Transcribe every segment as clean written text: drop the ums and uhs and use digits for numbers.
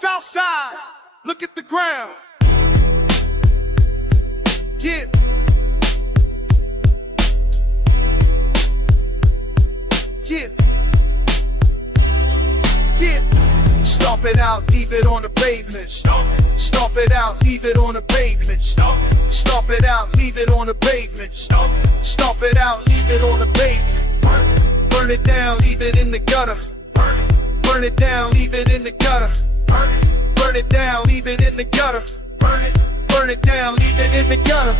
Southside, look at the ground. Yeah. Yeah. Yeah. Stomp it out, leave it on the pavement. Stomp it out, leave it on the pavement. Stomp it out, leave it on the pavement. Stomp it out, leave it on the pavement. Burn it down, leave it in the gutter. Burn it down, leave it in the gutter. Burn it down, leave it in the gutter. Burn it down, leave it in the gutter.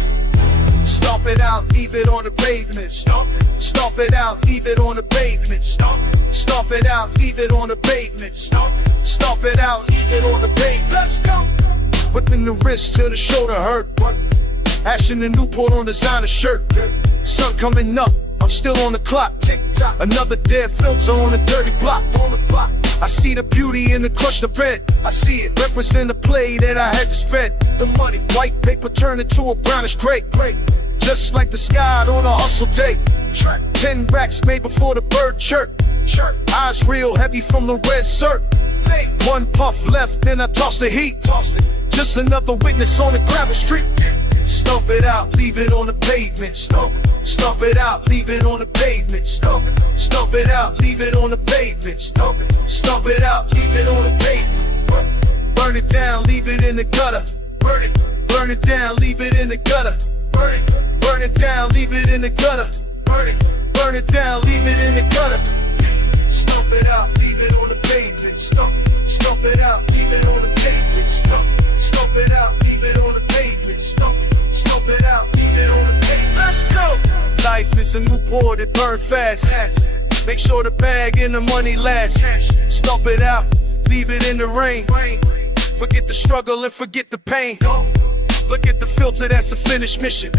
Stomp it out, leave it on the pavement. Stomp it out, leave it on the pavement. Stomp it out, leave it on the pavement. Stomp it out, leave it on the pavement. Let's go. Whipping the wrist till the shoulder hurt. Ashing the Newport on designer shirt. Sun coming up, I'm still on the clock. Tick tock. Another dead filter on the dirty block. On the block. I see the beauty in the crush the bed. I see it represent the play that I had to spend. The money, white paper turn into a brownish gray. Just like the sky on a hustle day. 10 racks made before the bird chirp. Eyes real heavy from the red cert. One puff left, then I toss the heat. Just another witness on the gravel street. Stomp it out, leave it on the pavement. Stomp it out, leave it on the pavement. Stomp it out, leave it on the pavement. Stomp it out, leave it on the pavement. Burn it down, leave it in the gutter. Burn it down, leave it in the gutter. Burn it down, leave it in the gutter. Burn it down, leave it in the gutter. Stomp it out, leave it on the pavement. Stomp it out, leave it on the pavement. Stomp it out, leave it on the pavement. Stomp it out, leave it on the pavement. Let's go. Life is a Newport, it burn fast. Make sure the bag and the money last. Stomp it out, leave it in the rain. Forget the struggle and forget the pain. Look at the filter, that's a finished mission.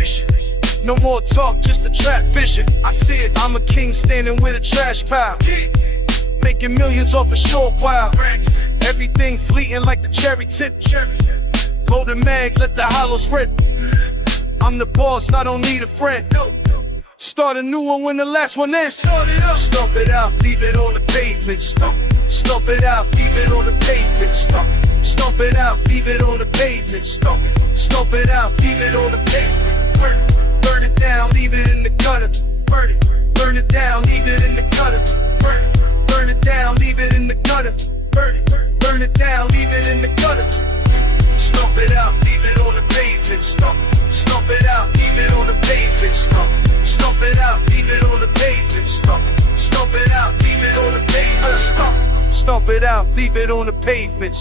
No more talk, just a trap vision. I see it, I'm a king standing with a trash pile. Making millions off a short while. Everything fleeting like the cherry tip. Load the mag, let the hollows rip. I'm the boss, I don't need a friend. Start a new one when the last one ends. Stomp it out, leave it on the pavement. Stomp it out, leave it on the pavement. Stomp it out, leave it on the pavement. Stomp it out, leave it on the pavement. Burn it down, leave it in the gutter. Burn it down, leave it in the gutter. Burn it down, leave it in the gutter. Burn it down, leave it in the gutter. Stomp it out, leave it on the pavement. Stomp it out, leave it on the pavement. Stomp it out, leave it on the pavement. Stomp it out, leave it on the pavement. Stomp it out, leave it on the pavement.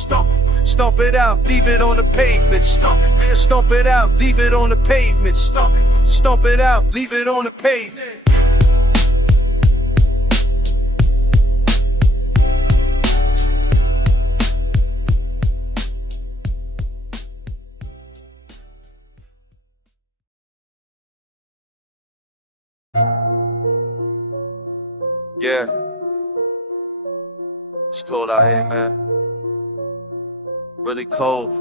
Stomp it out, leave it on the pavement. Stomp it out, leave it on the pavement. Stomp it out, leave it on the pavement. Yeah, it's cold out here, man. Really cold.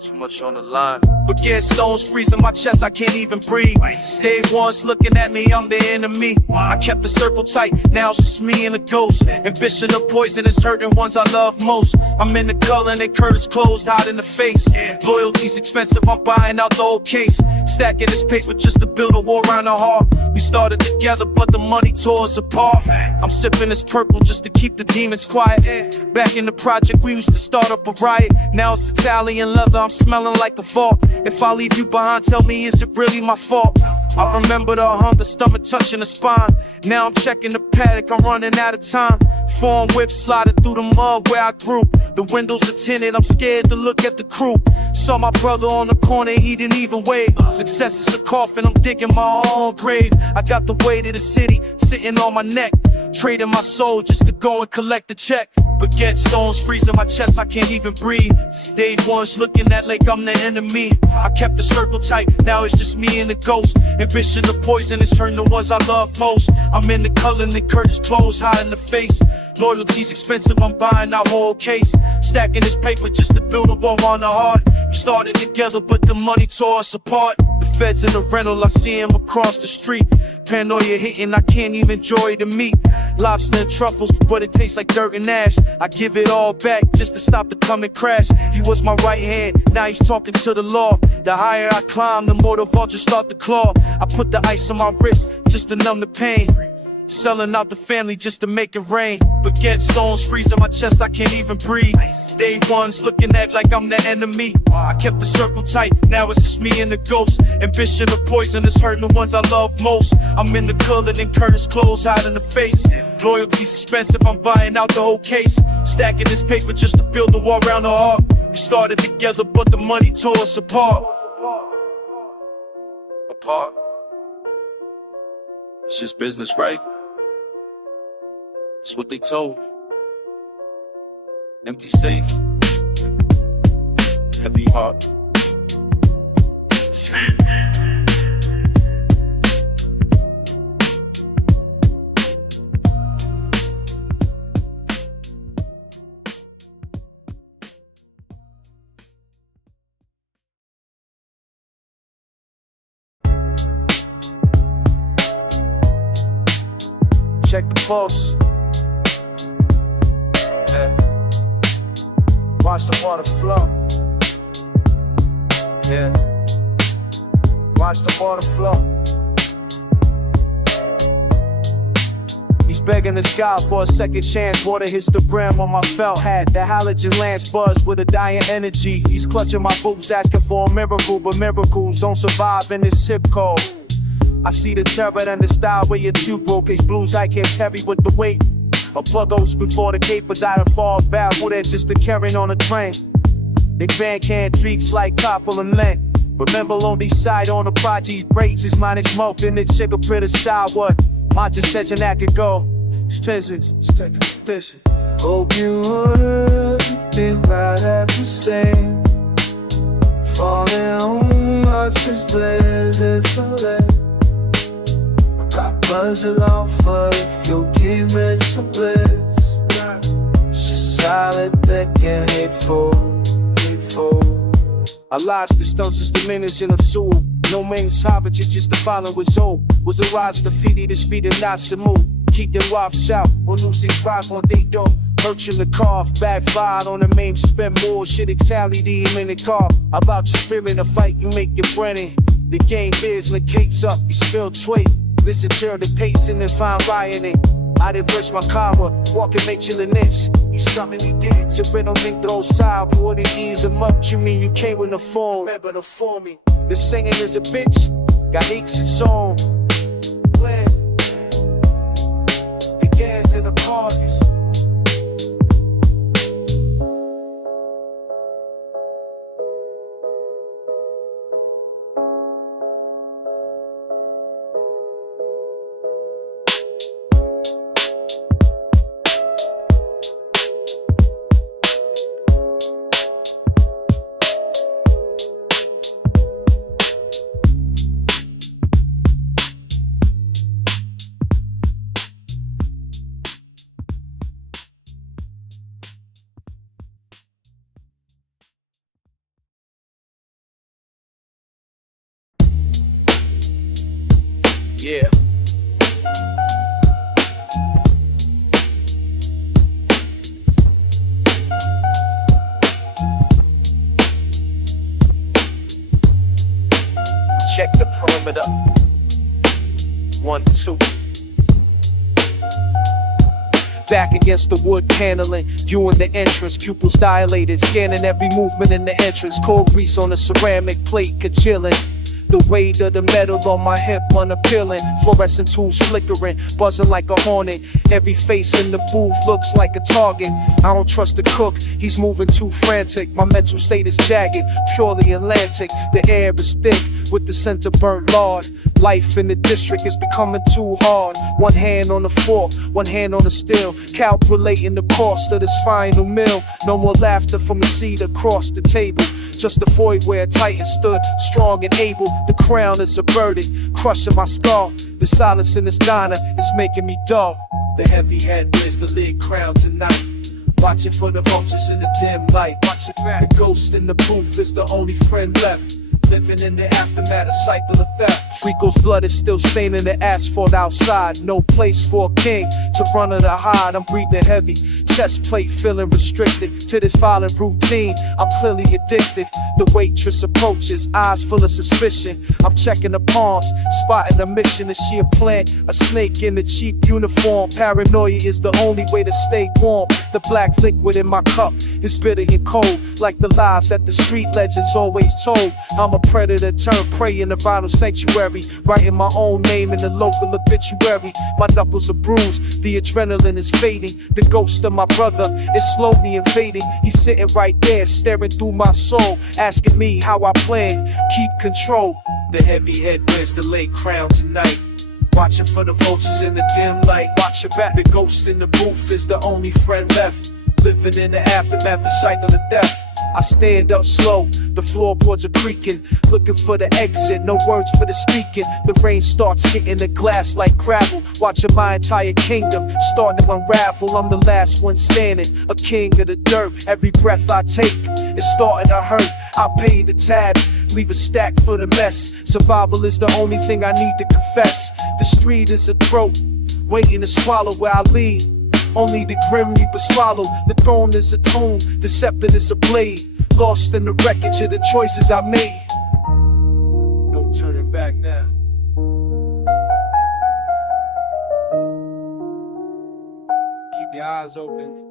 Too much on the line. Baguette Stones freezing my chest, I can't even breathe. Day one's looking at me, I'm the enemy. I kept the circle tight, now it's just me and a ghost. Ambition of poison is hurting ones I love most. I'm in the color and they curtains closed, hot in the face. Loyalty's expensive, I'm buying out the whole case. Stacking this paper just to build a wall around the heart. We started together, but the money tore us apart. I'm sipping this purple just to keep the demons quiet. Back in the project, we used to start up a riot. Now it's Italian leather, I'm smelling like a vault. If I leave you behind, tell me, is it really my fault? I remember the hunger, stomach touching the spine. Now I'm checking the paddock, I'm running out of time. Foreign whip sliding through the mud where I grew. The windows are tinted, I'm scared to look at the crew. Saw my brother on the corner, he didn't even wave. Success is a coffin, I'm digging my own grave. I got the weight of the city sitting on my neck. Trading my soul just to go and collect the check. Baguette Stones freezing my chest, I can't even breathe. Day one's looking at like I'm the enemy. I kept the circle tight, now it's just me and the ghost. Ambition of poison is hurting the ones I love most. I'm in the color and the curtains closed, hot in the face. Loyalty's expensive, I'm buying our whole case. Stacking this paper just to build a wall on the heart. We started together, but the money tore us apart. The feds in the rental, I see him across the street. Paranoia hitting, I can't even enjoy the meat. Lobster and truffles, but it tastes like dirt and ash. I give it all back just to stop the coming crash. He was my right hand, now he's talking to the law. The higher I climb, the more the vultures start to claw. I put the ice on my wrist just to numb the pain. Selling out the family just to make it rain. Baguette Stones freezing my chest, I can't even breathe. Day one's looking at like I'm the enemy. I kept the circle tight, now it's just me and the ghost. Ambition of poison is hurting the ones I love most. I'm in the Cullen and Curtis clothes, hide in the face. Loyalty's expensive, I'm buying out the whole case. Stacking this paper just to build the wall around the heart. We started together, but the money tore us apart. It's just business, right? It's what they told. Empty safe, heavy heart. Check the pulse. Yeah. Watch the water flow. Yeah. Watch the water flow. He's begging the sky for a second chance. Water hits the brim on my felt hat. The halogen lamps buzz with a dying energy. He's clutching my boots, asking for a miracle, but miracles don't survive in this hip code. I see the terror and the style where you're too broke. His blues I can't carry with the weight of plugos before the capers I done fall back. Who they're just a carrying on a train. They ban can treats like Koppel and Lent. Remember on the side on the projects, braids is mine is smoke. And it's sugar pretty sour. My just said I could go. It's physics, it's taking this. Hope you would think about every stain. Falling on much is blizzard so late. Buzz it off if you give me some bliss. She's solid, thick and hateful. I lost the stunts is diminishing of soul. No main savage, it's just the following was old. Was the rise to feed the speed and not to move. Keep them wafts out, or losing vibe on they don't. Hurt in the car, backfired on the main spin more shit, exality him in the car. About your spirit in a fight, you make your Brennan. The game is, the cake's up, you spill twig. Listen to the pacing and find rioting. I diverse my karma, walking make chilliness. He's something he did to bring on link those side. But what it is a much, you mean you came in the form. Remember to form me. The singing is a bitch, got aches and song. When begins in the parties. Yeah. Check the perimeter. 1, 2. Back against the wood paneling, viewing the entrance, pupils dilated, scanning every movement in the entrance. Cold grease on a ceramic plate, congealing. The weight of the metal on my hip unappealing. Fluorescent tools flickering, buzzing like a hornet. Every face in the booth looks like a target. I don't trust the cook, he's moving too frantic. My mental state is jagged, purely Atlantic. The air is thick with the scent of burnt lard. Life in the district is becoming too hard. One hand on the fork, one hand on the steel, calculating the cost of this final meal. No more laughter from a seat across the table. Just a void where a titan stood, strong and able. The crown is a verdict, crushing my skull. The silence in this diner is making me dull. The heavy head wears the lid crown tonight. Watching for the vultures in the dim light. Watch it back. The ghost in the booth is the only friend left. living in the aftermath, a cycle of theft. Rico's blood is still staining the asphalt outside. No place for a king to run or to hide. I'm breathing heavy, chest plate feeling restricted to this violent routine. I'm clearly addicted. The waitress approaches, eyes full of suspicion. I'm checking the palms, spotting a mission. Is she a plant, a snake in a cheap uniform? Paranoia is the only way to stay warm. The black liquid in my cup is bitter and cold, like the lies that the street legends always told. I'm a predator turned prey in the vinyl sanctuary, writing my own name in the local obituary. My knuckles are bruised, the adrenaline is fading. The ghost of my brother is slowly invading. He's sitting right there, staring through my soul, asking me how I plan, keep control. The heavy head wears the late crown tonight, watching for the vultures in the dim light. Watch your back, the ghost in the booth is the only friend left, living in the aftermath, a cycle of death. I stand up slow, the floorboards are creaking, looking for the exit, no words for the speaking. The rain starts hitting the glass like gravel, watching my entire kingdom starting to unravel. I'm the last one standing, a king of the dirt. Every breath I take is starting to hurt. I pay the tab, leave a stack for the mess. Survival is the only thing I need to confess. The street is a throat, waiting to swallow where I lead. Only the grim reapers follow. The throne is a tomb, the scepter is a blade. Lost in the wreckage of the choices I made. No turning back now. Keep your eyes open.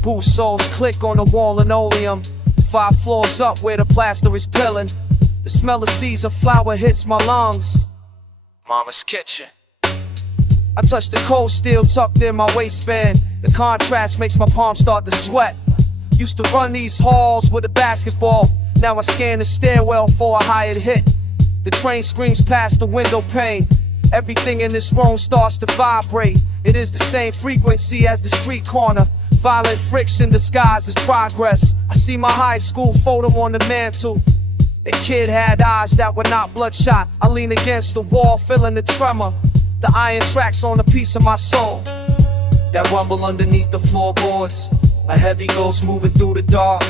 Boo souls click on the wall linoleum, 5 floors up where the plaster is peeling. The smell of seasoned flour hits my lungs. Mama's kitchen. I touch the cold steel tucked in my waistband. The contrast makes my palms start to sweat. Used to run these halls with a basketball. Now I scan the stairwell for a hired hit. The train screams past the window pane. Everything in this room starts to vibrate. It is the same frequency as the street corner. Violent friction disguised as progress. I see my high school photo on the mantle. The kid had eyes that were not bloodshot. I lean against the wall, feeling the tremor. The iron tracks on a piece of my soul that rumble underneath the floorboards. A heavy ghost moving through the dark.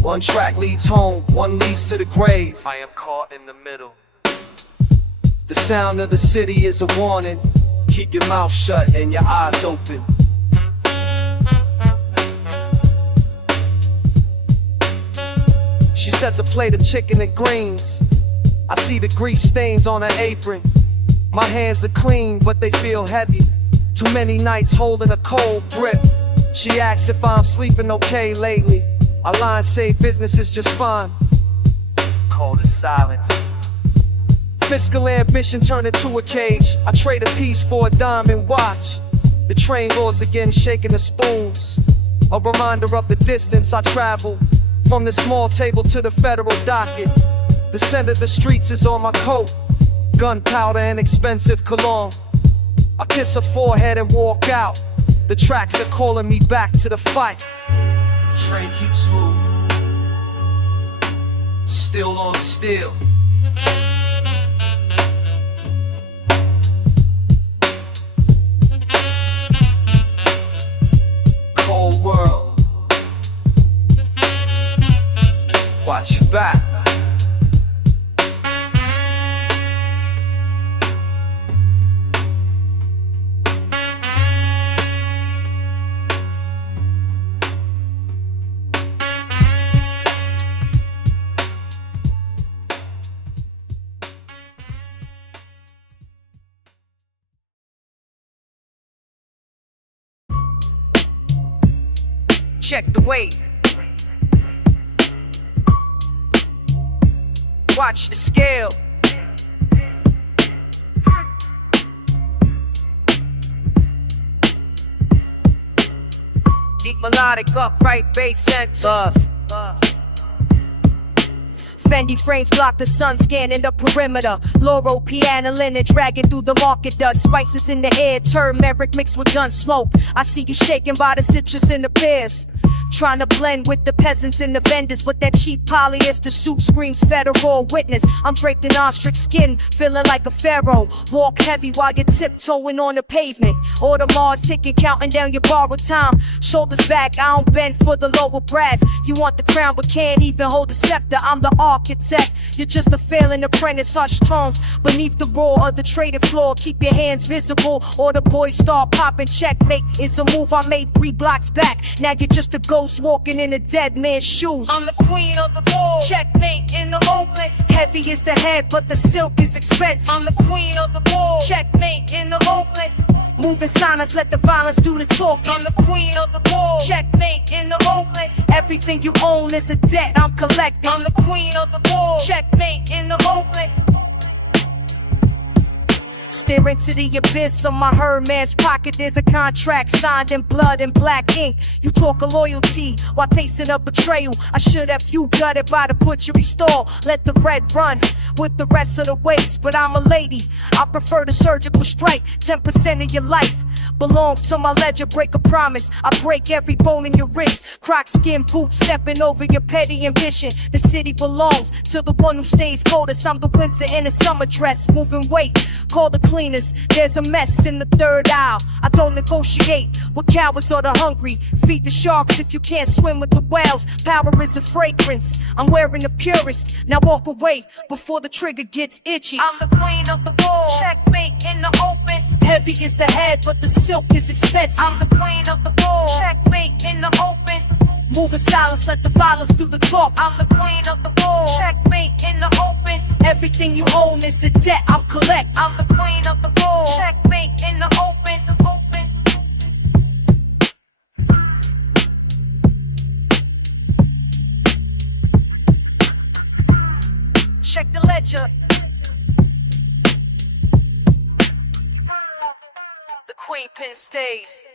One track leads home, one leads to the grave. I am caught in the middle. The sound of the city is a warning. Keep your mouth shut and your eyes open. She sets a plate of chicken and greens. I see the grease stains on her apron. My hands are clean, but they feel heavy. Too many nights holding a cold grip. She asks if I'm sleeping okay lately. Our lines say business is just fine. Cold as silence. Fiscal ambition turned into a cage. I trade a piece for a diamond watch. The train roars again, shaking the spoons. A reminder of the distance I travel. From the small table to the federal docket. The scent of the streets is on my coat. Gunpowder and expensive cologne. I kiss her forehead and walk out. The tracks are calling me back to the fight. The train keeps moving. Still on steel. Cold world. Watch your back. Check the weight. Watch the scale. Deep melodic, upright bass center. Fendi frames block the sun, scanning the perimeter. Laurel, piano, linen, dragging through the market dust. Spices in the air, turmeric mixed with gun smoke. I see you shaking by the citrus in the pears. Trying to blend with the peasants and the vendors, but that cheap polyester suit screams federal witness. I'm draped in ostrich skin, feeling like a pharaoh. Walk heavy while you're tiptoeing on the pavement. Order Mars ticking, counting down your borrowed time. Shoulders back, I don't bend for the lower brass. You want the crown but can't even hold the scepter. I'm the architect, you're just a failing apprentice. Hush tones beneath the roar of the trading floor. Keep your hands visible or the boys start popping. Checkmate, it's a move I made 3 blocks back. Now you're just a ghost walking in a dead man's shoes. I'm the queen of the ball. Checkmate in the open. Heavy is the head, but the silk is expensive. I'm the queen of the ball. Checkmate in the open. Move in silence, let the violence do the talking. I'm the queen of the ball. Checkmate in the open. Everything you own is a debt I'm collecting. I'm the queen of the ball. Checkmate in the open. Stare into the abyss of my Herman's pocket. There's a contract signed in blood and black ink. You talk of loyalty while tasting a betrayal. I should have you gutted by the butchery stall. Let the red run with the rest of the waste. But I'm a lady, I prefer the surgical strike. 10% of your life belongs to my ledger. Break a promise, I break every bone in your wrist. Croc skin boots stepping over your petty ambition. The city belongs to the one who stays coldest. I'm the winter in a summer dress, moving weight. Call the cleaners, there's a mess in the third aisle. I don't negotiate with cowards or the hungry. Feed the sharks if you can't swim with the whales. Power is a fragrance, I'm wearing the purest. Now walk away before the trigger gets itchy. I'm the queen of the ball. Checkmate in the open. Heavy is the head, but the silk is expensive. I'm the queen of the ball. Checkmate in the open. Move in silence, let the violence do the talk. I'm the queen of the ball. Checkmate in the open. Everything you own is a debt I'm collect. I'm the queen of the ball. Checkmate in the open. Check the ledger. The queen pin stays.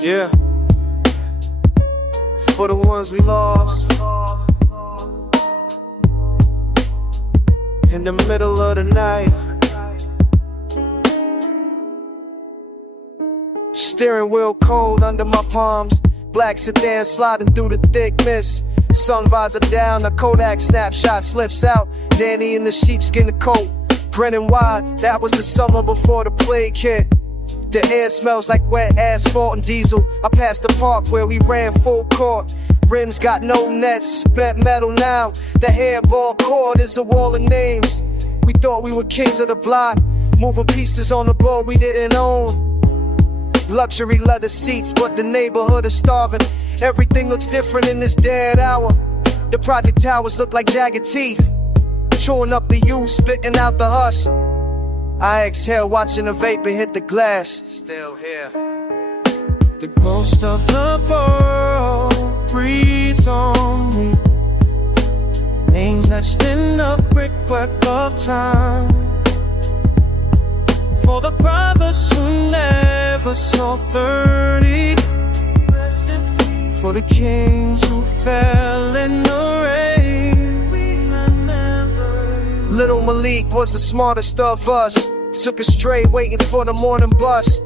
Yeah, for the ones we lost in the middle of the night. Steering wheel cold under my palms. Black sedan sliding through the thick mist. Sun visor down, a Kodak snapshot slips out. Danny in the sheepskin coat, grinning wide. That was the summer before the plague hit. The air smells like wet asphalt and diesel. I passed the park where we ran full court. Rims got no nets, spent metal now. The hairball court is a wall of names. We thought we were kings of the block, moving pieces on the board we didn't own. Luxury leather seats, but the neighborhood is starving. Everything looks different in this dead hour. The project towers look like jagged teeth, chewing up the U, spitting out the hush. I exhale, watching the vapor hit the glass. Still here. The ghost of the world breathes on me. Names etched in the brickwork of time. For the brothers who never saw 30. For the kings who fell in the rain. Little Malik was the smartest of us. Took us straight, waiting for the morning bus.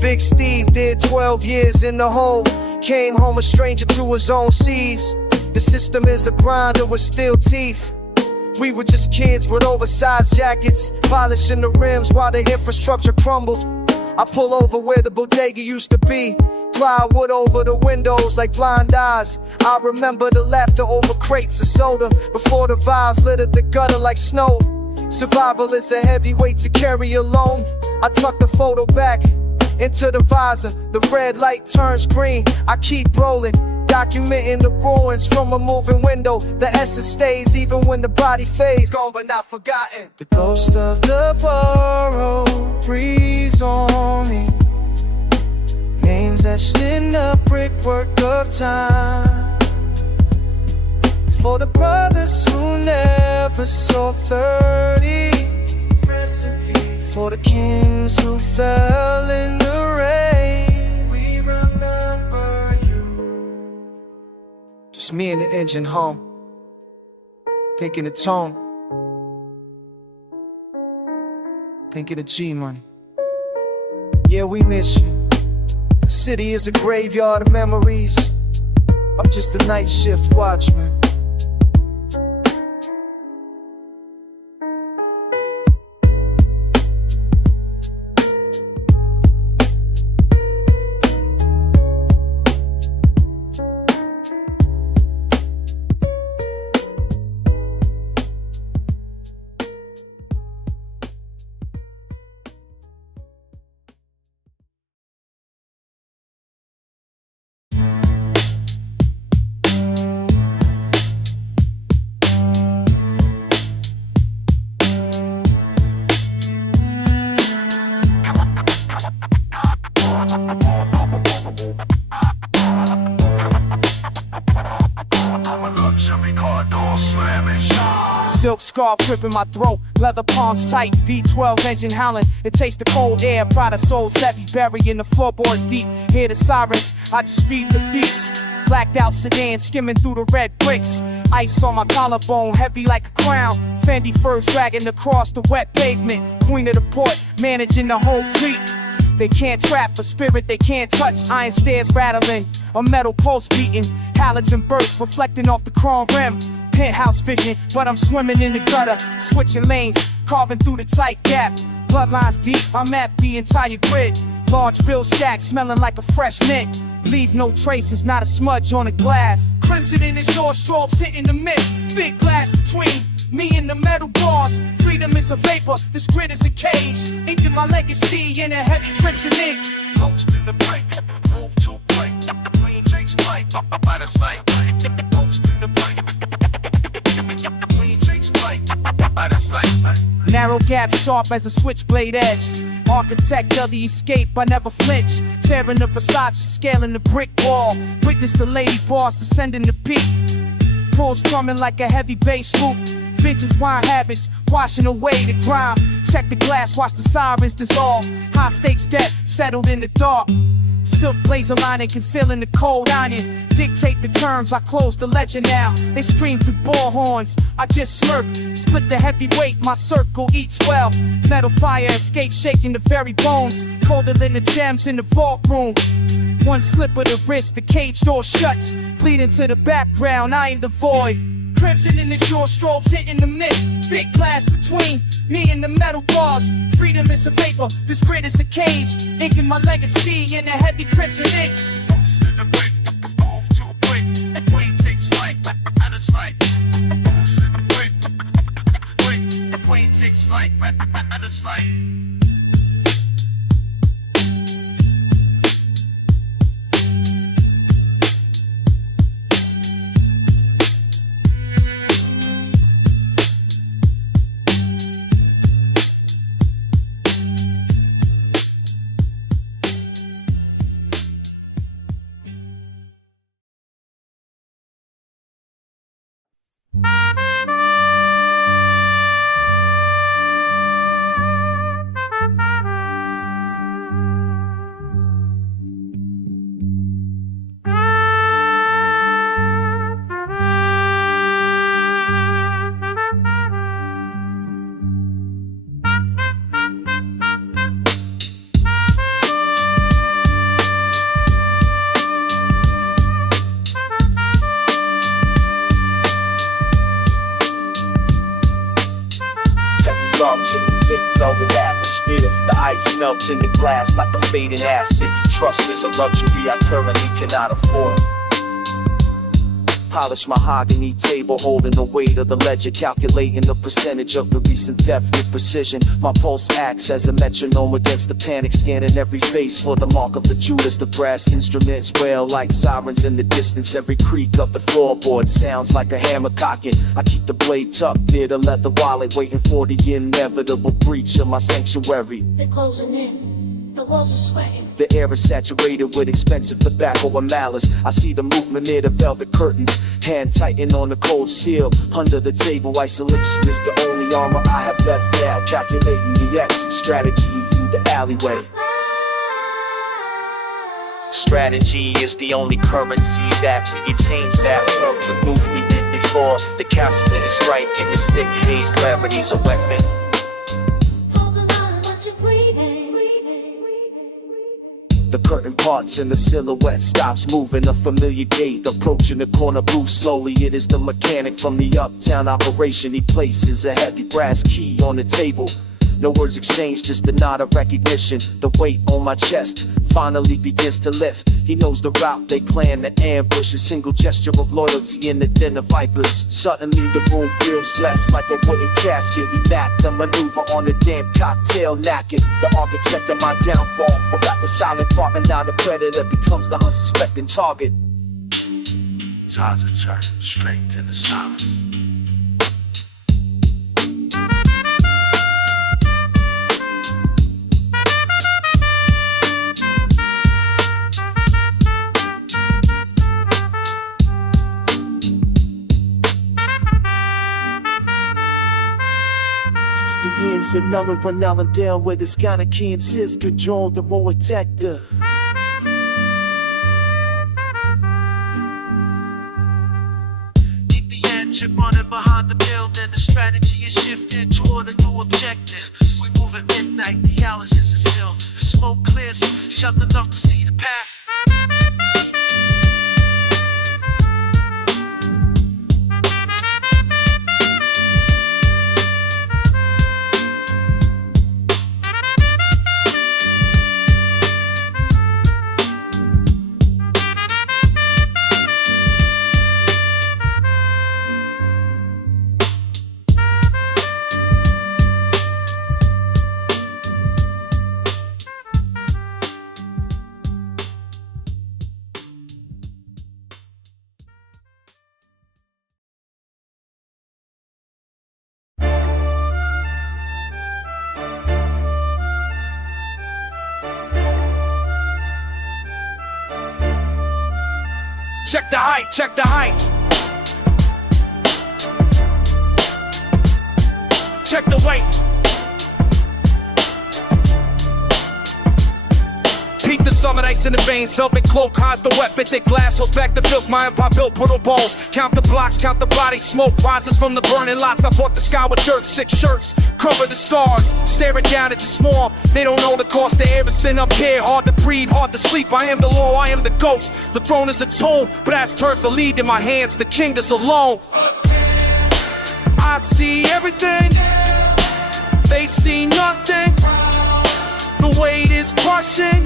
Big Steve did 12 years in the hole. Came home a stranger to his own seas. The system is a grinder with steel teeth. We were just kids with oversized jackets, polishing the rims while the infrastructure crumbled. I pull over where the bodega used to be. Plywood over the windows like blind eyes. I remember the laughter over crates of soda before the vials littered the gutter like snow. Survival is a heavy weight to carry alone. I tuck the photo back into the visor. The red light turns green. I keep rolling, documenting the ruins from a moving window. The essence stays even when the body fades. Gone but not forgotten. The ghost of the borough breathes on me. Names etched in the brickwork of time. For the brothers who never saw 30. For the kings who fell in the rain. We remember you. Just me and the engine hum, thinking the tone, thinking of G-Money. Yeah, we miss you. The city is a graveyard of memories. I'm just a night shift watchman. Silk scarf gripping my throat, leather palms tight, V12 engine howling. It tastes the cold air, Prada souls heavy, burying the floorboard deep. Hear the sirens, I just feed the beast. Blacked out sedan skimming through the red bricks. Ice on my collarbone, heavy like a crown. Fendi furs dragging across the wet pavement. Queen of the port, managing the whole fleet. They can't trap a spirit they can't touch. Iron stairs rattling, a metal pulse beating. Halogen bursts reflecting off the chrome rim. Penthouse vision, but I'm swimming in the gutter. Switching lanes, carving through the tight gap. Bloodlines deep, I map the entire grid. Large bill stack smelling like a fresh mint. Leave no traces, not a smudge on the glass. Crimson in his short strobes hitting the mist. Thick glass between me and the metal bars. Freedom is a vapor, this grid is a cage. Inking my legacy in a heavy crimson ink. Lost in the break, move to break. Clean takes flight, by the sight. Lost in the break. Clean takes flight, by the sight. Narrow gap sharp as a switchblade edge. Architect of the escape, I never flinch. Tearing the Versace, scaling the brick wall. Witness the lady boss ascending the peak. Pulls drumming like a heavy bass loop. Vintage wine habits, washing away the grime. Check the glass, watch the sirens dissolve. High stakes debt, settled in the dark. Silk blazer lining, concealing the cold iron. Dictate the terms, I close the ledger now. They scream through bull horns, I just smirk. Split the heavy weight, my circle eats well. Metal fire escape, shaking the very bones. Colder than the gems in the vault room. One slip of the wrist, the cage door shuts. Bleeding to the background, I am the void. Crimson in the short strobes hitting the mist. Thick glass between me and the metal bars. Freedom is a vapor, this grid is a cage. Inking my legacy in a heavy crimson ink. Lost in the break, off to a break. And Wayne takes flight, out of sight. Lost in the break, Wayne takes flight, out of sight. Melts in the glass like a fading acid. Trust is a luxury I currently cannot afford. Polished mahogany table holding the weight of the ledger, calculating the percentage of the recent theft with precision. My pulse acts as a metronome against the panic, scanning every face for the mark of the Judas. The brass instruments wail like sirens in the distance. Every creak of the floorboard sounds like a hammer cocking. I keep the blade tucked near the leather wallet, waiting for the inevitable breach of my sanctuary. They're closing in, the walls are sweating. The air is saturated with expensive tobacco and malice. I see the movement near the velvet curtains, hand tighten on the cold steel. Under the table, isolation is the only armor I have left now. Calculating the exit strategy through the alleyway. Strategy is the only currency that retains that from the move we did before. The calculated strike in the stick haze, gravity's a weapon. Hold the line, watch it breathing. The curtain parts and the silhouette stops moving. A familiar gait approaching the corner booth slowly. It is the mechanic from the uptown operation. He places a heavy brass key on the table. No words exchanged, just a nod of recognition. The weight on my chest finally begins to lift. He knows the route they plan to ambush. A single gesture of loyalty in the den of vipers. Suddenly the room feels less like a wooden casket. We mapped a maneuver on a damn cocktail napkin. The architect of my downfall forgot the silent partner. Now the predator becomes the unsuspecting target. Tides are turned straight into silence. Years of number, but now I'm down where this kind of key insists control the more attacker. Keep the engine running behind the building. The strategy is shifting toward a new objective. We move at midnight, the hours is still. The smoke clears, just enough to see the path. Check the height, check the height. Check the weight. Peep the summer ice in the veins, velvet cloak hides the weapon. Thick glass holds back the filth, my empire built brittle bones. Count the blocks, count the body, smoke rises from the burning lots. I bought the sky with dirt, 6 shirts, cover the stars, staring down at the swarm. They don't know the cost, the air is thin up here, hard to breathe, hard to sleep. I am the law, I am the ghost. The throne is a tomb, but as turns the lead in my hands, the king is alone. I see everything, they see nothing. The weight is crushing,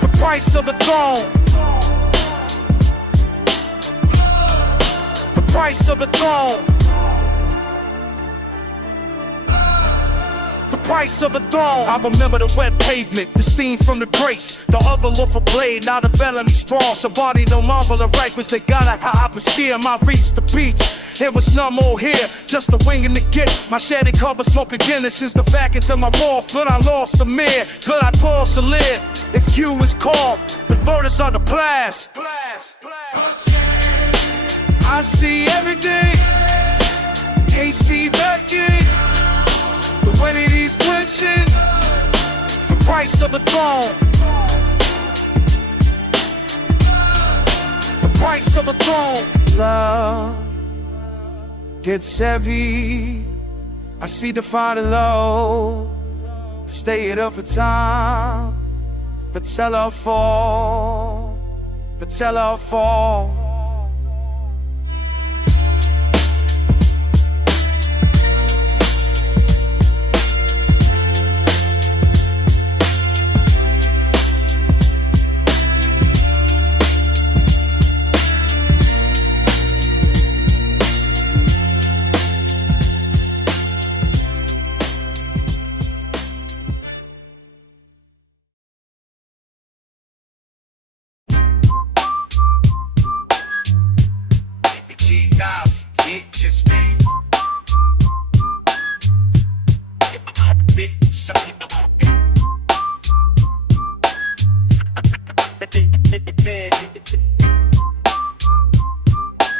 the price of the throne. The price of the throne. The price of the throne. I remember the wet pavement, the steam from the grace. The other loaf of blade, now the Bellamy strong. Somebody no marvel the rifles, they got a high steer. My reach the beats, it was none more here. Just a wing in the git, my shady cover smoking Guinness is the back into my mouth. Good I lost the mirror, good I paused the lid. If you is called, the voters are the blast. I see everything, AC Baguette. The way that he's glitching, the price of the throne. The price of the throne. Love gets heavy. I see the fire low. Stay it up for time. The teller fall. The teller fall.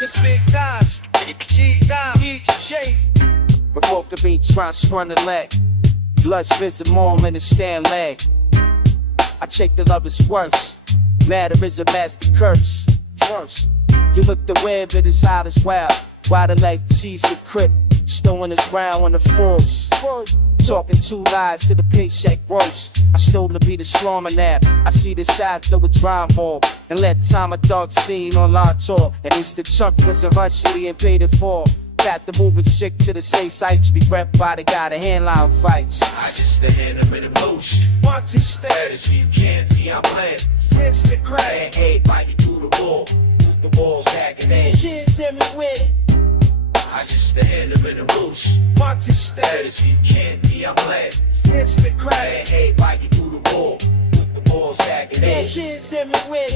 This big Dodge, G-Dime, eat your shape. Revoke the beat, try to run the leg. Blood's visit more in the stand leg. I check the love is worse. Matter is a master curse. Worse. You look the web, it is hot as well. Why the life sees the crip, stowing his round on the force. Talking two lies to the paycheck roast. I stole to be the slumber nap. I see the side through a dry more. And let time a dog scene on our tour. And it's the chunk was eventually and paid it for. Got the moving stick to the same sites. Be rep by the guy, the handline fights. I just stand up in emotion. Want to status, you can't be on plan. Fence the crack, hey, bite it through the wall. The walls back and in. Kids everywhere. I just stand up in emotion. Want to status, you can't be on plan. Fence the crack, hey, bite it through the wall. The walls back and in. Kids everywhere.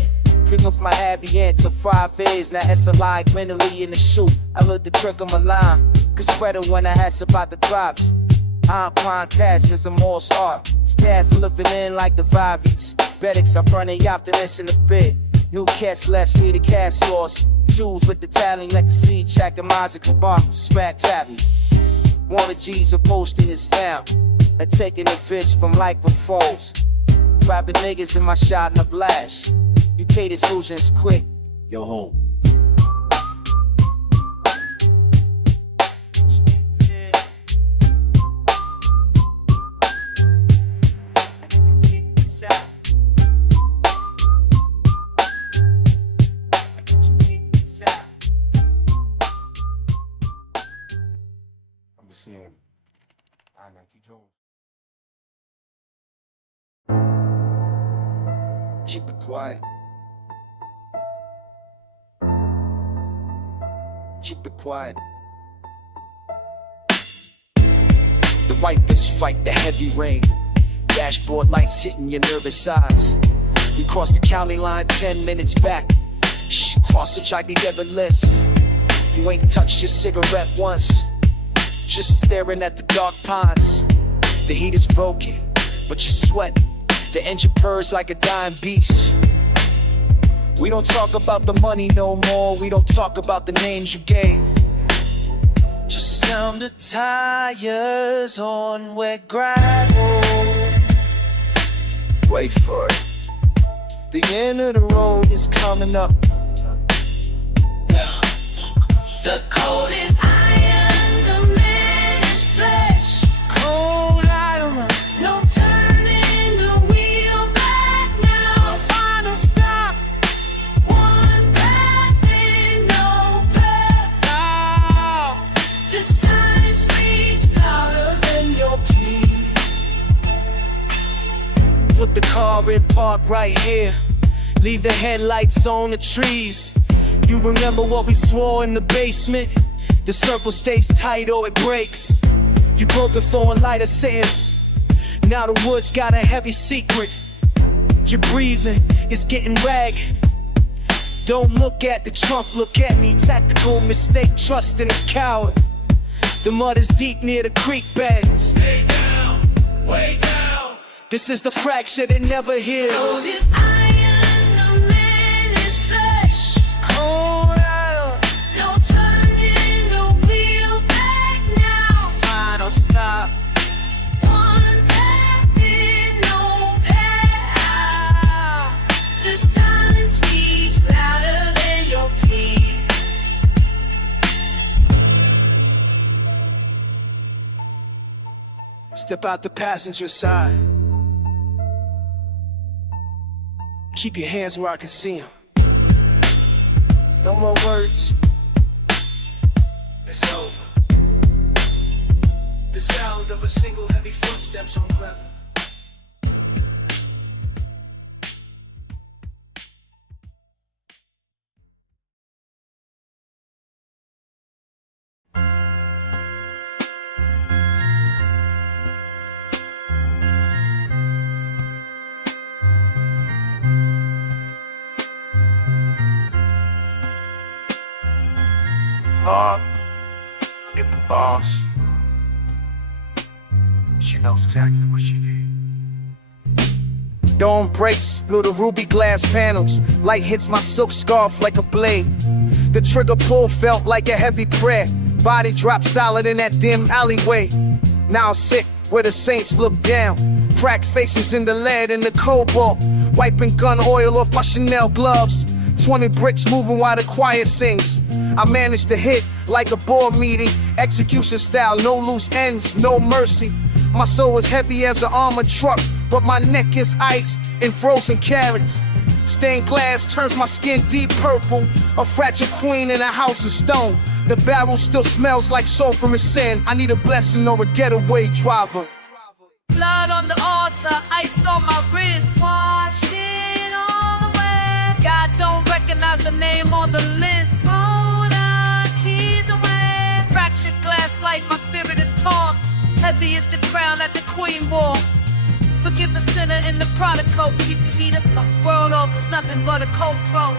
King of my heavy to 5 years. Now it's a lie, mentally in the shoot. I look the trick on my line. Cause sweater when I hatch about the drops. I'm fine cash as a more start. Staff living in like the Vivies. Bedics, I'm running optimist in the bit. New cats less me the cash loss. Shoes with the talent like the seed check and magic bar. Smack tabby. One of G's are posting this down. And taking the bitch from like the foes. Grabbing niggas in my shot and a flash. You pay this illusions quick, you're home. Keep it quiet. Keep it quiet. The wipers fight the heavy rain. Dashboard lights hitting your nervous eyes. We crossed the county line 10 minutes back. Shh, cross the gigantic list. You ain't touched your cigarette once. Just staring at the dark pines. The heat is broken, but you're sweating. The engine purrs like a dying beast. We don't talk about the money no more. We don't talk about the names you gave. Just sound of tires on wet gravel. Wait for it. The end of the road is coming up. The cold is iron, the man is flesh. Cold iron. No turning the wheel back now. Final stop. One path in, no path out. The silence speaks louder than your plea. Put the car in park right here. Leave the headlights on the trees. You remember what we swore in the basement? The circle stays tight or it breaks. You broke the phone lighter sense. Now the woods got a heavy secret. You're breathing, it's getting ragged. Don't look at the trunk, look at me. Tactical mistake, trust in a coward. The mud is deep near the creek bed. Stay down, way down. This is the fracture that never heals. Cold is iron, the man is flesh. Cold iron. No turning the wheel back now. Final stop. One path in, no path out. The silence speaks louder than your plea. Step out the passenger side. Keep your hands where I can see them. No more words. It's over. The sound of a single heavy footsteps on gravel. Get the boss. She knows exactly what she did. Dawn breaks through the ruby glass panels. Light hits my silk scarf like a blade. The trigger pull felt like a heavy prayer. Body dropped solid in that dim alleyway. Now I sit where the saints look down. Cracked faces in the lead and the cobalt. Wiping gun oil off my Chanel gloves. 20 bricks moving while the choir sings. I managed to hit like a board meeting. Execution style, no loose ends, no mercy. My soul is heavy as an armored truck, but my neck is ice in frozen carrots. Stained glass turns my skin deep purple. A fractured queen in a house of stone. The barrel still smells like sulfur sand. I need a blessing or a getaway driver. Blood on the altar, ice on my wrist. Wash it all away. God don't recognize the name on the list. Throw the keys away. Fractured glass light, my spirit is torn. Heavy is the crown that the queen wore. Forgive the sinner in the prodigal. Keep the heat up. World offers nothing but a cold throat.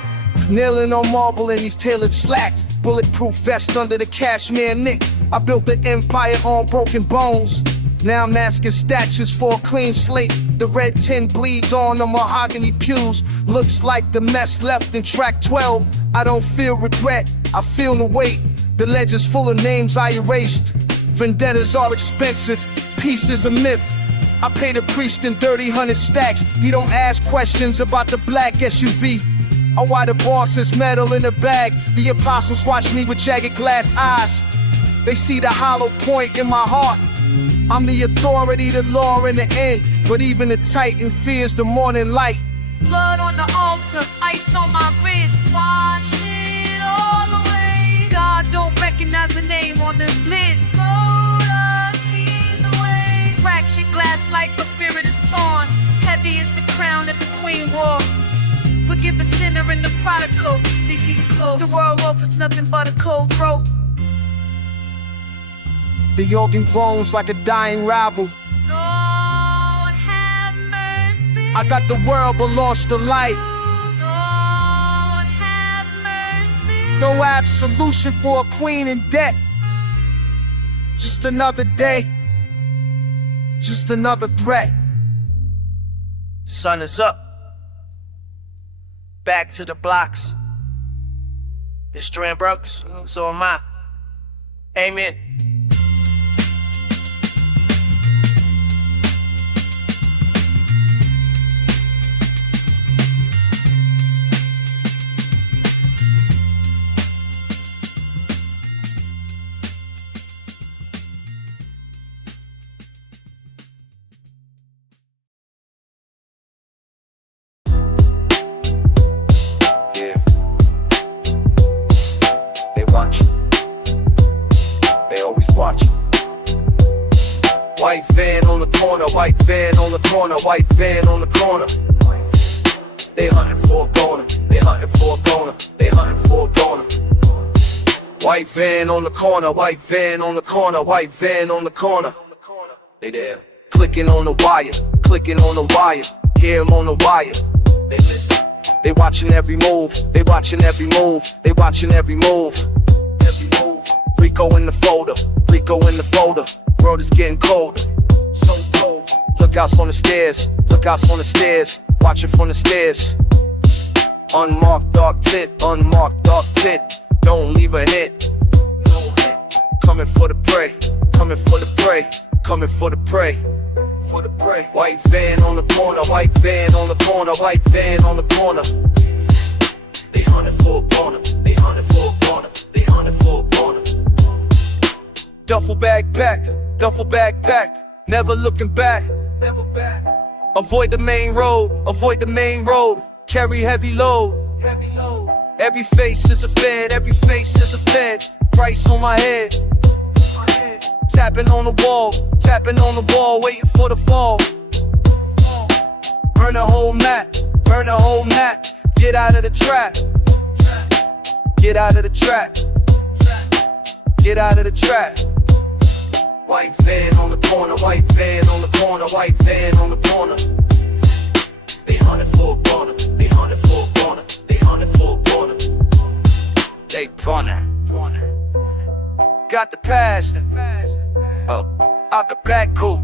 Kneeling on marble in these tailored slacks. Bulletproof vest under the cashmere nick. I built the empire on broken bones. Now I'm asking statues for a clean slate. The red tin bleeds on the mahogany pews. Looks like the mess left in track 12. I don't feel regret, I feel the weight. The ledger's full of names I erased. Vendettas are expensive, peace is a myth. I pay the priest in 100 stacks. He don't ask questions about the black SUV. Or why the boss is metal in the bag. The apostles watch me with jagged glass eyes. They see the hollow point in my heart. I'm the authority, the law in the end. But even the titan fears the morning light. Blood on the altar, ice on my wrist. Wash it all away. God don't recognize the name on the list. Throw the keys away. Fractured glass like the spirit is torn. Heavy is the crown that the queen wore. Forgive the sinner and the prodigal. The heat close. The world offers nothing but a cold throat. The organ groans like a dying rival. Lord have mercy. I got the world but lost the light. Lord have mercy. No absolution for a queen in debt. Just another day. Just another threat. Sun is up. Back to the blocks. This strand broke, so am I. Amen. White van on the corner, white van on the corner, white van on the corner. They hunting for a goner, they hunting for a goner, they hunting for a goner. White van on the corner, white van on the corner, white van on the corner. They there, clicking on the wire, clicking on the wire, hear 'em on the wire. They listen, they watching every move, they watching every move, they watching every move. Every move. Rico in the folder, Rico in the folder. World is getting colder, so cold. Lookouts on the stairs, lookouts on the stairs. Watch it from the stairs. Unmarked dark tit, unmarked dark tit. Don't leave a hit. No hit. Coming for the prey, coming for the prey, coming for the prey, for the prey. White van on the corner, white van on the corner, white van on the corner. They hunting for a corner, they hunting for a corner, they hunting for a corner. Duffel bag packed, duffel bag packed, never looking back, never back. Avoid the main road, avoid the main road. Carry heavy load, heavy load. Every face is a fed, every face is a fed. Price on my head, tapping on the wall, tapping on the wall, waiting for the fall. Burn the whole mat, burn the whole mat. Get out of the trap, get out of the trap, get out of the trap. White van on the corner, white van on the corner, white van on the corner. They hunting for a corner, they hunting for a corner, they hunting for a corner. They funny. Got the passion. Oh, out the back cool.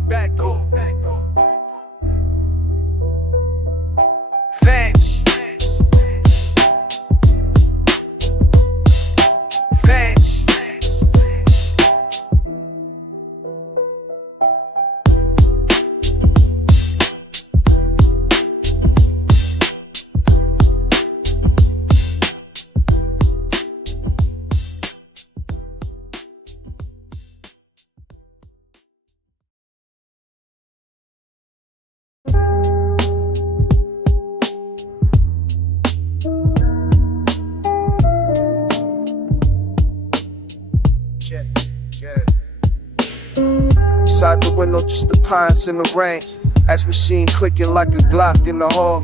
Outside the window, just the pines in the rain. Ice machine clicking like a Glock in the hall.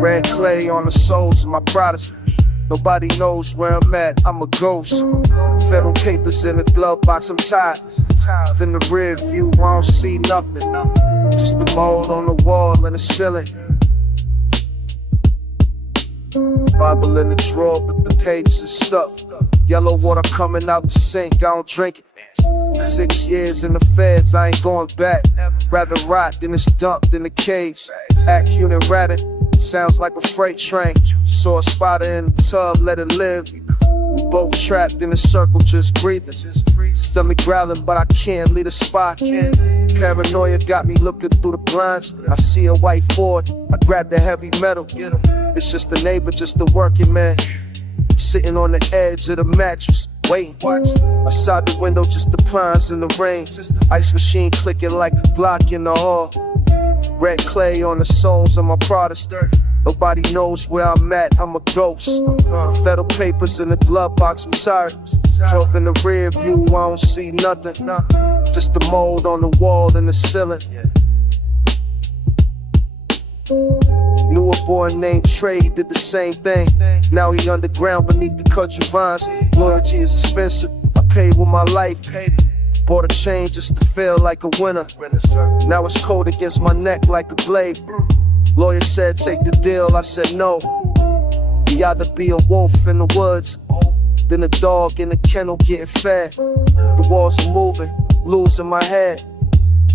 Red clay on the soles of my Pradas. Nobody knows where I'm at, I'm a ghost. Federal papers in the glove box, I'm tired. In the rear view, I don't see nothing. Just the mold on the wall and the ceiling. Bible in the drawer, but the pages are stuck. Yellow water coming out the sink, I don't drink it. 6 years in the feds, I ain't going back. Rather rot than it's dumped in the cage. Act unit ratted, sounds like a freight train. Saw a spider in the tub, let it live. We both trapped in a circle, just breathing. Stomach growling, but I can't leave the spot. Paranoia got me looking through the blinds. I see a white Ford, I grab the heavy metal. It's just a neighbor, just a working man. Sitting on the edge of the mattress, waiting. Outside the window, just the pines in the rain. Ice machine clicking like a Glock in the hall. Red clay on the soles of my Pradas. Nobody knows where I'm at, I'm a ghost. Federal papers in the glove box, I'm tired. Drove in the rear view, I don't see nothing. Just the mold on the wall and the ceiling. Knew a boy named Trey, did the same thing. Now he underground beneath the country vines. Loyalty is expensive, I paid with my life. Bought a chain just to feel like a winner. Now it's cold against my neck like a blade. Lawyer said take the deal, I said no. You either be a wolf in the woods, then a dog in the kennel getting fed. The walls are moving, losing my head.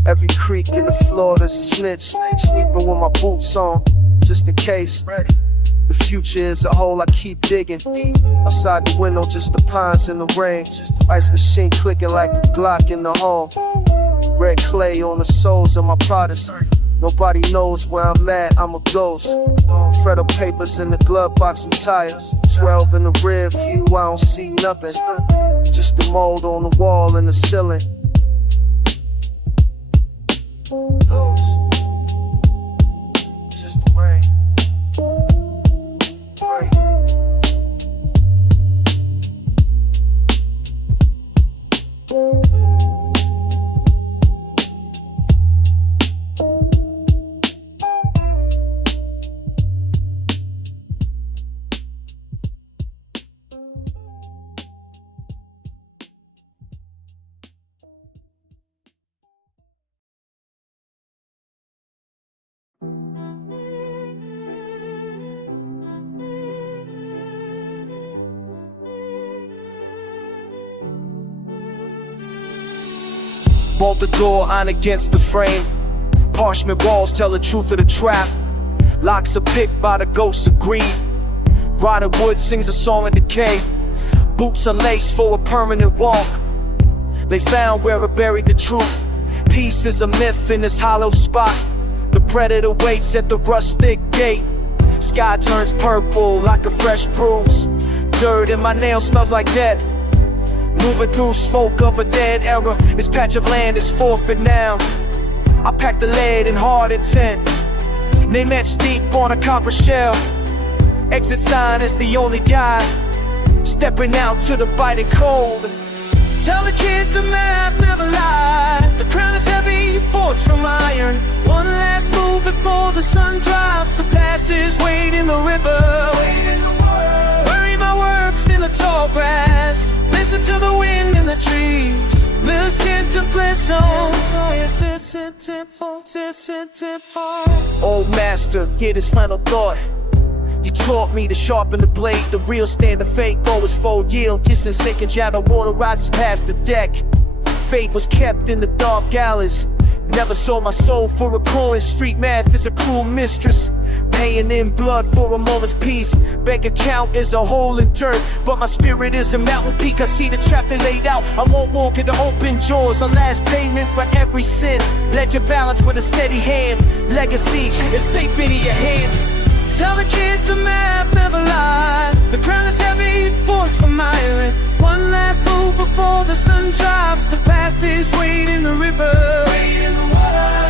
Every creak in the floor there's a snitch. Sleeping with my boots on, just in case. The future is a hole I keep digging. Outside the window, just the pines in the rain. Ice machine clicking like a Glock in the hall. Red clay on the soles of my Pradas. Nobody knows where I'm at, I'm a ghost. Federal papers in the glove box, I'm tired. 12 in the rear view, I don't see nothing. Just the mold on the wall and the ceiling. Just the rain. Bolt the door on against the frame. Parchment walls tell the truth of the trap. Locks are picked by the ghosts of greed. Rotted wood sings a song of decay. Boots are laced for a permanent walk. They found where I buried the truth. Peace is a myth in this hollow spot. The predator waits at the rustic gate. Sky turns purple like a fresh bruise. Dirt in my nails smells like death. Moving through smoke of a dead era. This patch of land is forfeit now. I packed the lead in hard intent. Name etched deep on a copper shell. Exit sign is the only guide. Stepping out to the biting cold. Tell the kids the math never lied. The crown is heavy, forged from iron. One last move before the sun drops. The past is waiting the river. Bury my works in the tall grass. Listen to the wind in the trees. Little skin to flesh on. Old master, hear this final thought. You taught me to sharpen the blade. The real stand, the fake always fold yield. Kissing sinking shadow, water rises past the deck. Faith was kept in the dark alleys. Never sold my soul for a coin. Street math is a cruel mistress. Paying in blood for a moment's peace. Bank account is a hole in dirt, but my spirit is a mountain peak. I see the trap they laid out. I won't walk in the open doors. A last payment for every sin. Ledger balance with a steady hand. Legacy is safe in your hands. Tell the kids the math never lied. The crown is heavy, forged from iron. One last move before the sun drops. The past is waiting in the river.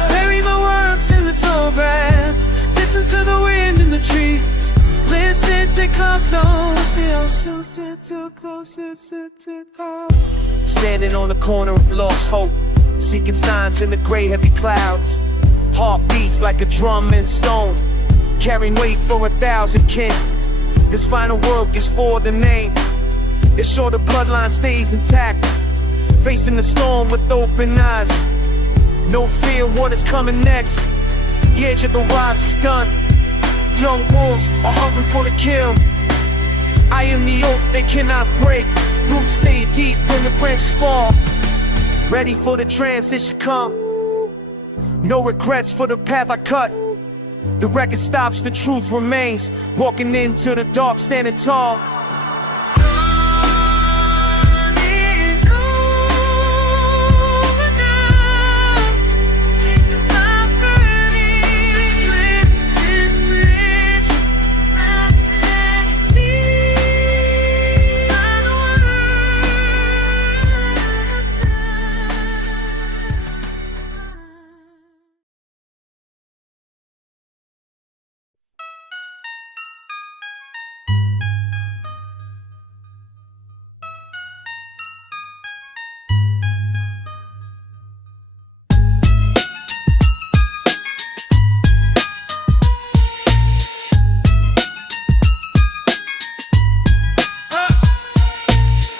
Bury my works in the tall grass. Listen to the wind in the trees. Listen to close on. Standing on the corner of lost hope. seeking signs in the gray heavy clouds. Heart beats like a drum and stone, carrying weight for 1,000 kin. This final work is for the name. It's sure the bloodline stays intact, facing the storm with open eyes. No fear what is coming next. The edge of the rise is done. Young wolves are hungry for the kill. I am the oak they cannot break. Roots stay deep when the branches fall. Ready for the transition come. No regrets for the path I cut. The record stops, the truth remains. Walking into the dark, standing tall.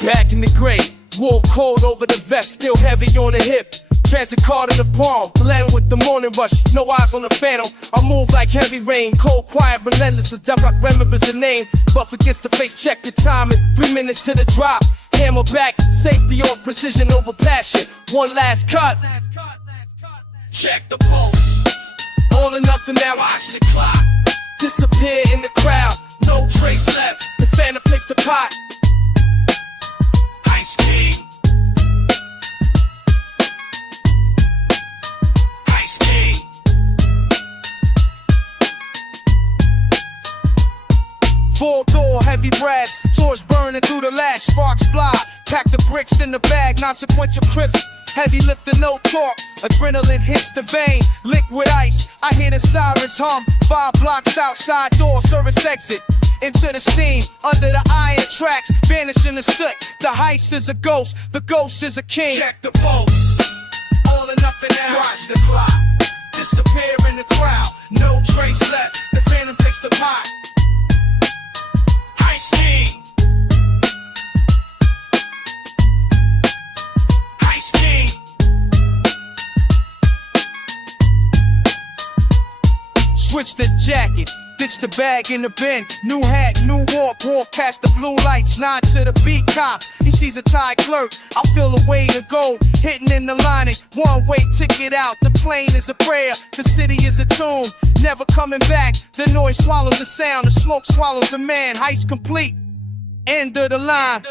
Back in the gray, wolf cold over the vest, still heavy on the hip. Transit car to the palm, blend with the morning rush. No eyes on the phantom, I move like heavy rain. Cold, quiet, relentless, as Duck remembers the name. But forgets to face, check the timing. 3 minutes to the drop, hammer back. Safety on precision over passion. One last cut. Check the pulse. All or nothing now, watch the clock. Disappear in the crowd, no trace left. The phantom picks the pot. Ice King. Ice King. Full door, heavy brass, torch burning through the latch, sparks fly. Pack the bricks in the bag, non-sequential crips. Heavy lifting, no talk. Adrenaline hits the vein, liquid ice. I hear the sirens hum. 5 blocks outside door, service exit. Into the steam, under the iron tracks, vanishing the soot. The heist is a ghost, the ghost is a king. Check the pulse, all or nothing now. Watch the clock, disappear in the crowd. No trace left, the phantom takes the pot. Ice King. Ice King. Switch the jacket, ditch the bag in the bin. New hat, new walk past the blue lights. Nod to the beat cop, he sees a Thai clerk. I feel a way to go, hitting in the lining. One-way ticket out, the plane is a prayer. The city is a tomb, never coming back. The noise swallows the sound, the smoke swallows the man. Heist complete, end of the line.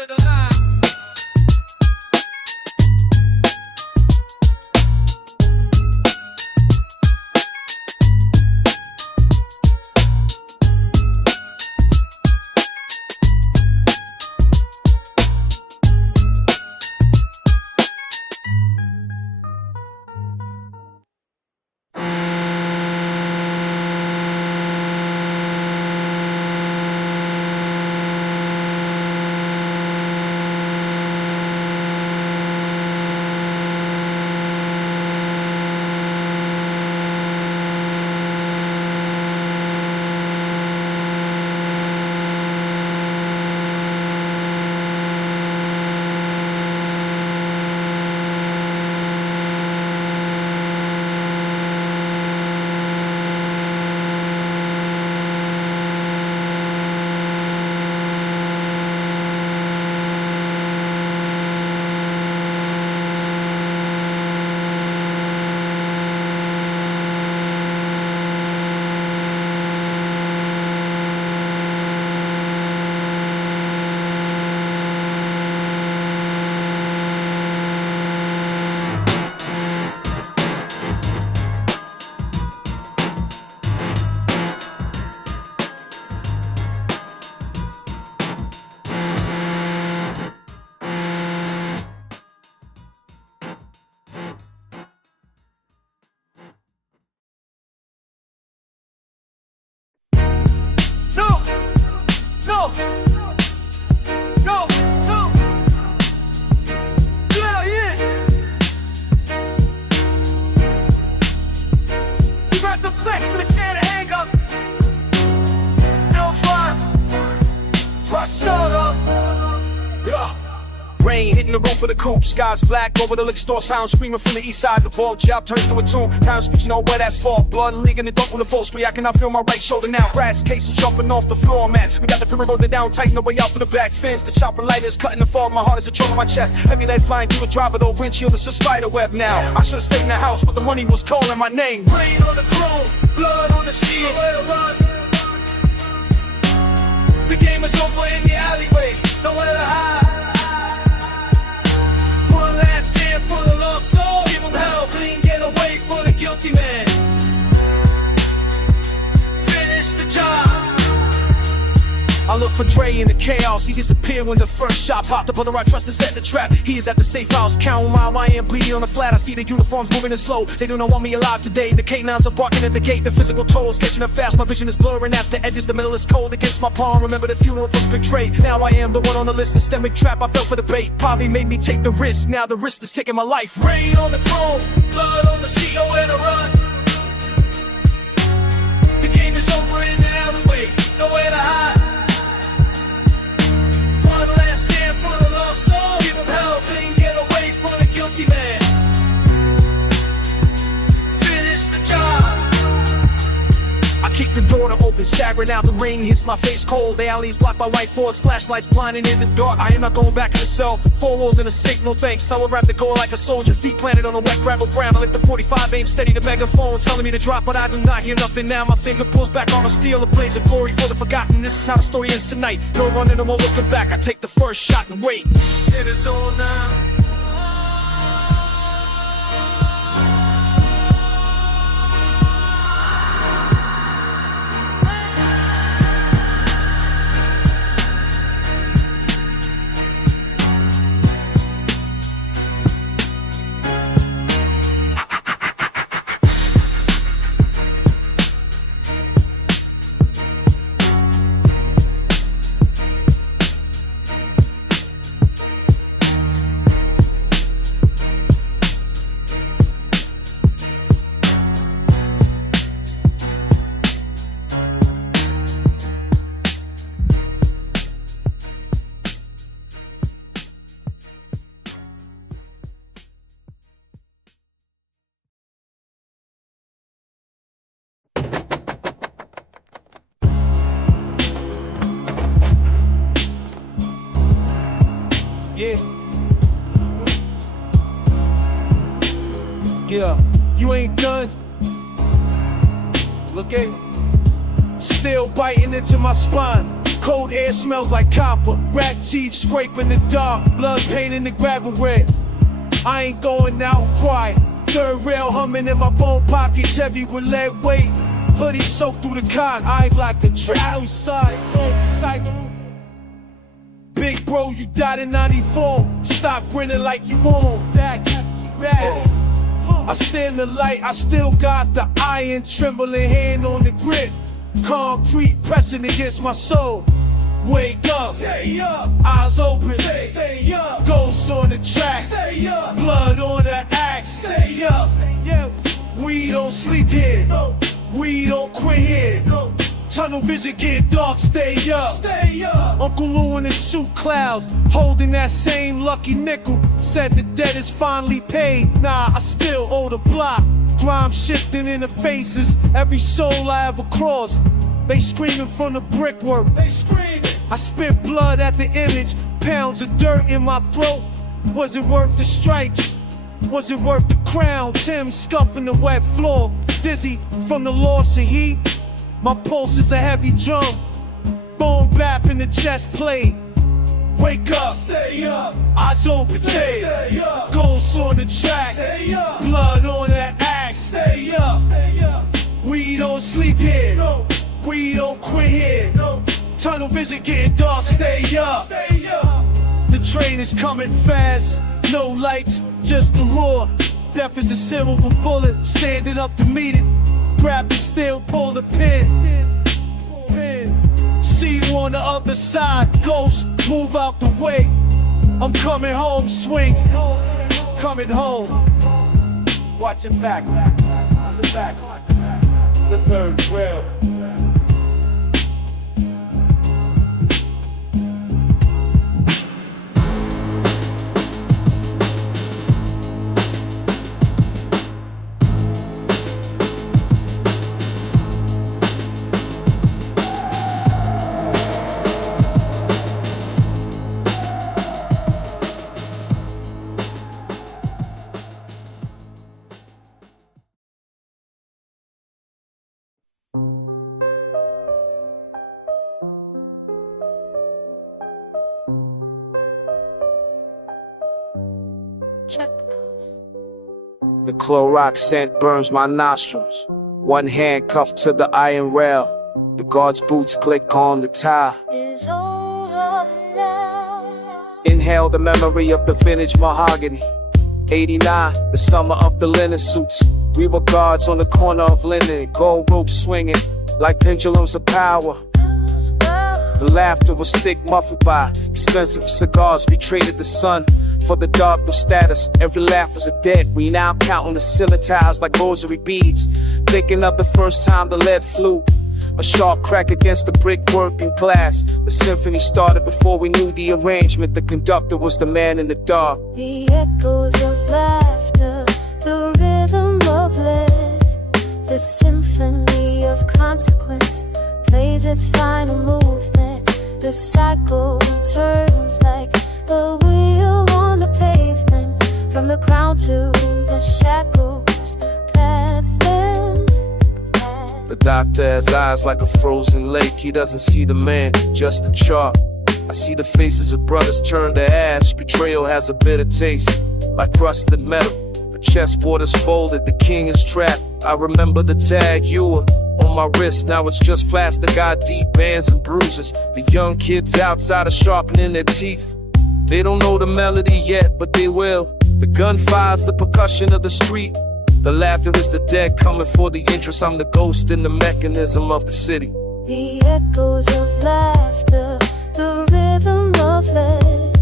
Rain hitting the roof of the coupe, skies black over the liquor store, sound screaming from the east side. The vault job turns to a tomb, town speaks, you know wet asphalt. Blood leaking the dark with the full spree, I cannot feel my right shoulder now. Grass cases jumping off the floor mats. We got the perimeter loaded down, tighten the way out for the back fence. The chopper light is cutting the fall, my heart is a drum on my chest. Heavy lead flying through the driver, the windshield is a spider web now. I should've stayed in the house, but the money was calling my name. Rain on the chrome, blood on the sea, nowhere to run. The game is over in the alleyway, nowhere to hide. Last stand for the lost soul, give them hell, clean getaway for the guilty man. Finish the job. I look for Dre in the chaos, he disappeared when the first shot popped. The brother I trust and set the trap, he is at the safe house. Counting while I am bleeding on the flat, I see the uniforms moving in slow. They do not want me alive today, the K9s are barking at the gate. The physical toll is catching up fast, my vision is blurring at the edges. The middle is cold against my palm, remember the funeral from Big Trey. Now I am the one on the list, systemic trap, I fell for the bait. Poverty made me take the risk, now the risk is taking my life. Rain on the chrome, blood on the sea, nowhere to run. The game is over in the alleyway, nowhere to hide. For the lost soul, give him hell, clean getaway for the guilty man. Finish the job. I kick the door to open, staggering out. The rain hits my face cold. The alley is blocked by white Fords, flashlights blinding in the dark. I am not going back to the cell. 4 walls and a sick, no thanks. I will wrap the goal like a soldier, feet planted on a wet gravel ground. I lift the 45, aim steady, the megaphone telling me to drop, but I do not hear nothing now. My finger pulls back on a steel, a blaze of glory for the forgotten. This is how the story ends tonight. No running, no more looking back. I take the first shot and wait. It is all now. Yeah, you ain't done. Look at it. Still biting into my spine. Cold air smells like copper. Rat teeth scraping the dark. Blood painting the gravel red. I ain't going out quiet. Third rail humming in my bone pockets, heavy with lead weight. Hoodie soaked through the cotton. I ain't like a travel side. Big bro, you died in 94. Stop grinning like you on. Back. I stand the light, I still got the iron, trembling hand on the grip. Concrete pressing against my soul. Wake up, stay up, eyes open, stay up. Ghosts on the track, stay up. Blood on the axe, stay up. Yeah, we don't sleep here, no. We don't quit here, no. Tunnel vision get dark, stay up. Stay up. Uncle Lou in his suit clouds, holding that same lucky nickel. Said the debt is finally paid. Nah, I still owe the block. Grime shifting in the faces. Every soul I ever crossed. They screaming from the brickwork. They screaming. I spit blood at the image. Pounds of dirt in my throat. Was it worth the stripes? Was it worth the crown? Tim scuffing the wet floor. Dizzy from the loss of heat. My pulse is a heavy drum. Boombap in the chest plate. Wake up, stay up. Eyes open, stay up. Ghosts on the track, stay up. Blood on the axe, stay up. Stay up. We don't sleep here, no. We don't quit here, no. Tunnel vision getting dark, stay up. Stay up. The train is coming fast. No lights, just the roar. Death is a silver bullet, standing up to meet it. Grab the steel, pull the pin. See you on the other side. Ghost, move out the way. I'm coming home, swing. Coming home. Watch it back. The back. The third rail. Check the pulse. The Clorox scent burns my nostrils. One hand cuffed to the iron rail. The guard's boots click on the tile. Is over now. Inhale the memory of the vintage mahogany. 89, the summer of the linen suits. We were guards on the corner of linen, gold ropes swinging like pendulums of power. The laughter was thick, muffled by expensive cigars. We traded the sun for the dark of status. Every laugh was a debt. We now counting the ceiling tiles like rosary beads. Thinking of the first time the lead flew. A sharp crack against the brickwork in glass. The symphony started before we knew the arrangement. The conductor was the man in the dark. The echoes of laughter, the rhythm of lead, the symphony of consequence plays its final movement. The cycle turns like a wheel on the pavement. From the crown to the shackles, the path then. The doctor has eyes like a frozen lake. He doesn't see the man, just the chart. I see the faces of brothers turn to ash. Betrayal has a bitter taste, like rusted metal. The chessboard is folded, the king is trapped. I remember the tag you were on my wrist. Now it's just plastic ID, bands and bruises. The young kids outside are sharpening their teeth. They don't know the melody yet, but they will. The gunfire's the percussion of the street. The laughter is the dead coming for the interest. I'm the ghost in the mechanism of the city. The echoes of laughter, the rhythm of lead,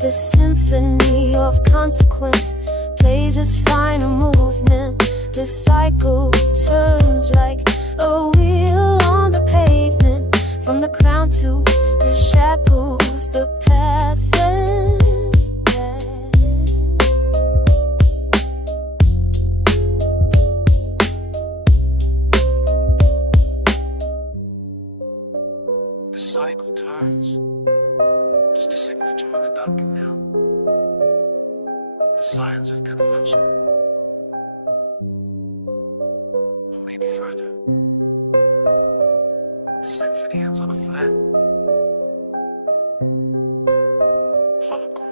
the symphony of consequence plays its final movement. The cycle turns like a wheel on the pavement. From the crown to the shackles, the path ends. The cycle turns. Just a signature on the document now. The signs are gonna mention. Or maybe further. The symphony ends on a flat. Hologram.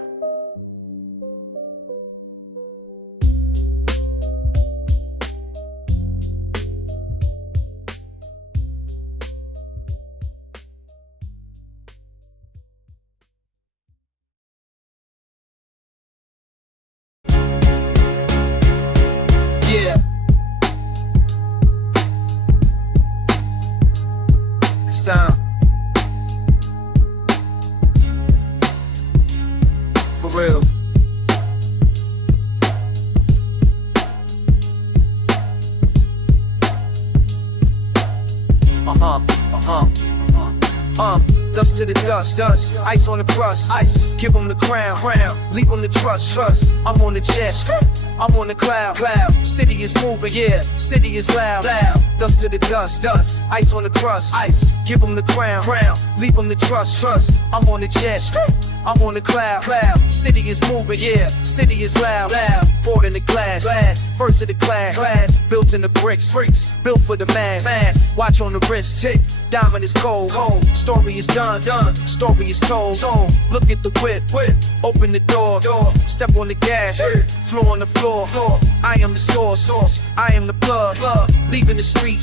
Yeah. It's time. For real. Dust to the dust, ice on the crust, ice. Give them the crown, leave them the trust. I'm on the jet, I'm on the cloud. City is moving, yeah, city is loud. Dust to the dust, ice on the crust, ice. Give them the crown, leave them the trust. I'm on the jet, I'm on the cloud. City is moving, yeah, city is loud. Poured in the glass, first of the class. Built in the bricks, built for the mass. Watch on the wrist, tick, diamond is cold. Story is done, story is told. Look at the whip, open the door. Step on the gas, floor on the floor. I am the source, I am the plug. Leaving the street,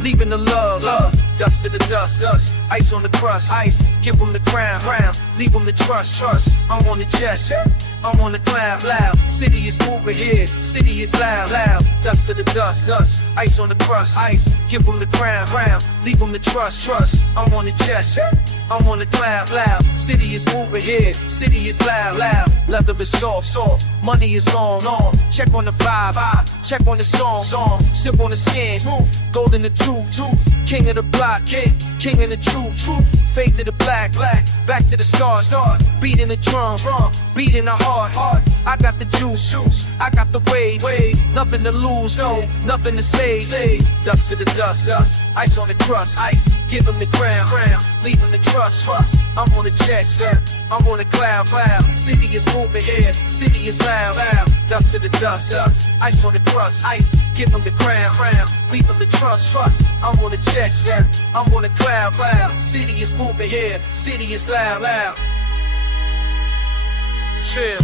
leaving the love. Dust to the dust, ice on the crust, ice. Give them the crown, leave them the trust. I'm on the jet, I'm on the cloud. City is moving here, city is loud. Dust to the dust, ice on the crust, ice. Give them the crown, leave them the trust. I'm on the jet, I'm on the cloud. City is moving here, city is loud. Leather is soft, money is long. Check on the vibe, check on the song. Sip on the skin, gold in the tooth. King of the block, king in the truth. Fade to the black, back to the start. Beating the drum, beating the heart. I got the juice, I got the wave. Nothing to lose, no, nothing to say. Dust to the dust, ice on the crust, ice. Give him the crown, leave him the trust. I'm on the jet, I'm on the cloud. City is moving here, city is loud. Dust to the dust, ice on the crust, ice. Give him the crown, leave him the trust. I'm on the jet, I'm on the cloud. City is moving here, city is loud. Chill.